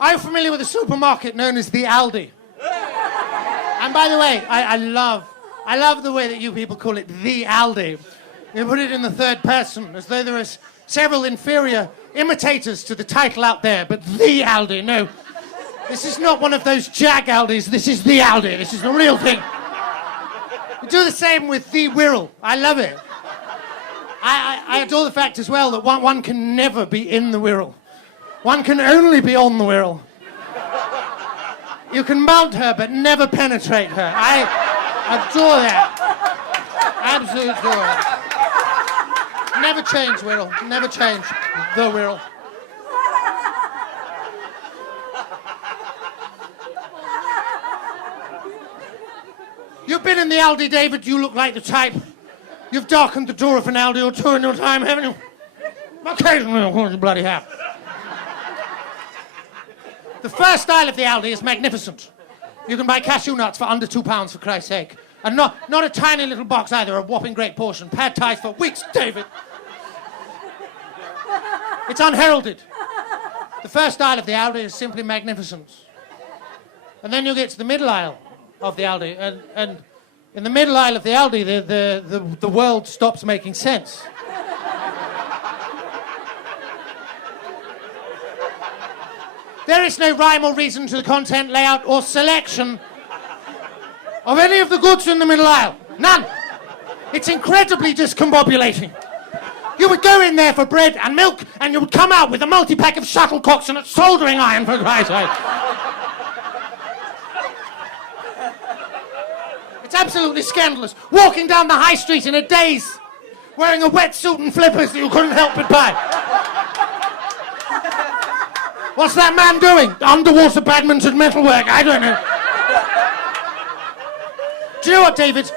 Are you familiar with a supermarket known as the Aldi? And by the way, I love the way that you people call it the Aldi. You put it in the third person, as though there are several inferior imitators to the title out there, but the Aldi, no. This is not one of those Jag Aldis, this is the Aldi, this is the real thing. We do the same with the Wirral. I love it. I adore the fact as well that one can never be in the Wirral. One can only be on the Wirral. You can mount her, but never penetrate her. I adore that. Absolutely adore it. Never change, Wirral. Never change the Wirral. You've been in the Aldi, David. You look like the type. You've darkened the door of an Aldi or two in your time, haven't you? Occasionally, of course, you bloody have. The first aisle of the Aldi is magnificent. You can buy cashew nuts for under £2, for Christ's sake. And not a tiny little box either, a whopping great portion. Pad thais for weeks, David. It's unheralded. The first aisle of the Aldi is simply magnificent. And then you get to the middle aisle of the Aldi, and in the middle aisle of the Aldi, the world stops making sense. There is no rhyme or reason to the content, layout, or selection of any of the goods in the middle aisle. None. It's incredibly discombobulating. You would go in there for bread and milk, and you would come out with a multi-pack of shuttlecocks and a soldering iron, for Christ's sake. It's absolutely scandalous. Walking down the high street in a daze, wearing a wetsuit and flippers that you couldn't help but buy. What's that man doing? Underwater badminton metalwork, I don't know. Do you know what, David?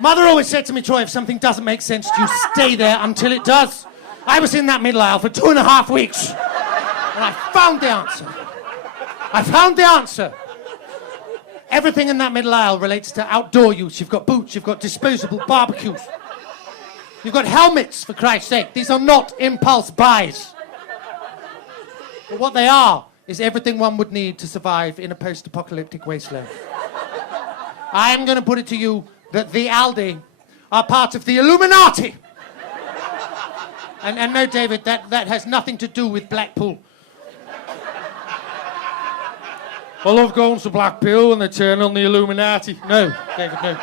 Mother always said to me, Troy, if something doesn't make sense to you, stay there until it does. I was in that middle aisle for 2.5 weeks. And I found the answer. I found the answer. Everything in that middle aisle relates to outdoor use. You've got boots, you've got disposable barbecues. You've got helmets, for Christ's sake. These are not impulse buys. But what they are is everything one would need to survive in a post-apocalyptic wasteland. I'm going to put it to you that the Aldi are part of the Illuminati. And no, David, that has nothing to do with Blackpool. I love going to Blackpool when they turn on the Illuminati. No, David, no.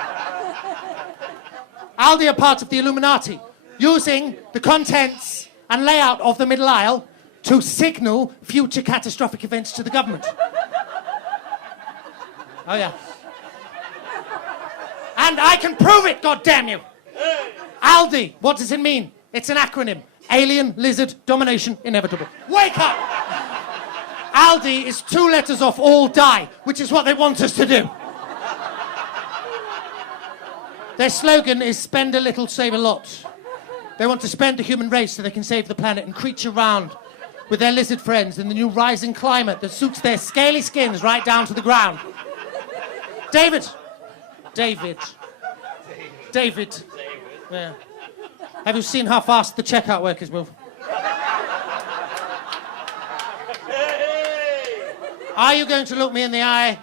Aldi are part of the Illuminati, using the contents and layout of the middle aisle to signal future catastrophic events to the government. Oh, yeah. And I can prove it, goddammit! Aldi, what does it mean? It's an acronym. Alien, lizard, domination, inevitable. Wake up! Aldi is 2 letters off all die, which is what they want us to do. Their slogan is spend a little, save a lot. They want to spend the human race so they can save the planet and creature around with their lizard friends in the new rising climate that suits their scaly skins right down to the ground. David. Yeah. Have you seen how fast the checkout workers move? Are you going to look me in the eye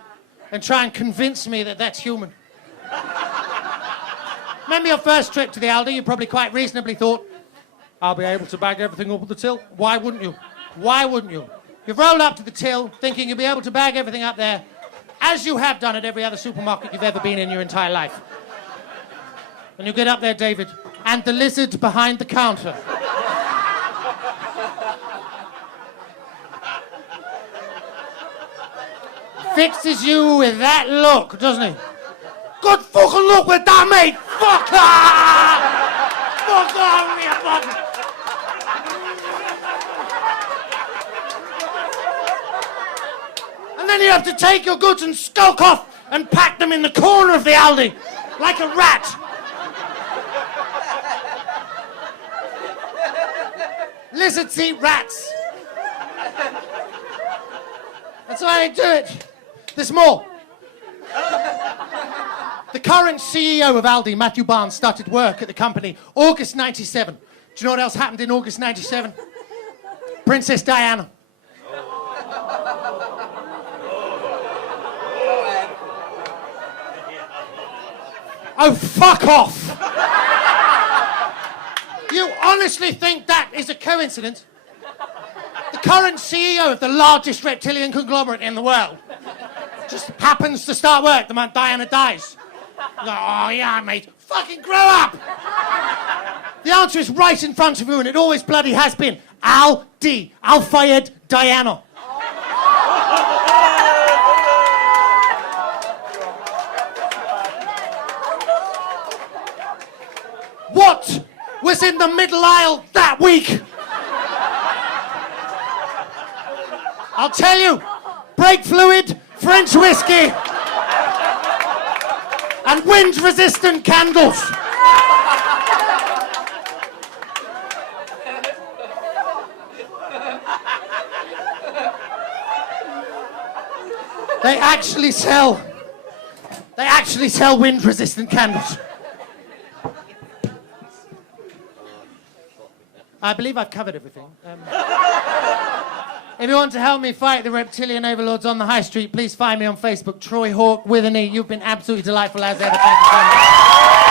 and try and convince me that that's human? Remember your first trip to the Aldi? You probably quite reasonably thought, I'll be able to bag everything up at the till. Why wouldn't you? Why wouldn't you? You've rolled up to the till thinking you'll be able to bag everything up there, as you have done at every other supermarket you've ever been in your entire life. And you get up there, David, and the lizard behind the counter fixes you with that look, doesn't he? Good fucking look with that, mate! Fuck off! Fuck off, me fucking... And then you have to take your goods and skulk off and pack them in the corner of the Aldi, like a rat. Lizards eat rats. That's why they do it. There's more. The current CEO of Aldi, Matthew Barnes, started work at the company August 97. Do you know what else happened in August 97? Princess Diana. Oh, fuck off! You honestly think that is a coincidence? The current CEO of the largest reptilian conglomerate in the world just happens to start work the month Diana dies. Like, oh, yeah, mate. Fucking grow up! The answer is right in front of you, and it always bloody has been. Aldi. Al-Fayed Diana. What was in the middle aisle that week? I'll tell you. Brake fluid, French whiskey, and wind-resistant candles. They actually sell wind-resistant candles. I believe I've covered everything. If you want to help me fight the reptilian overlords on the high street, please find me on Facebook, Troy Hawke with an E. You've been absolutely delightful as ever. Thank you so much.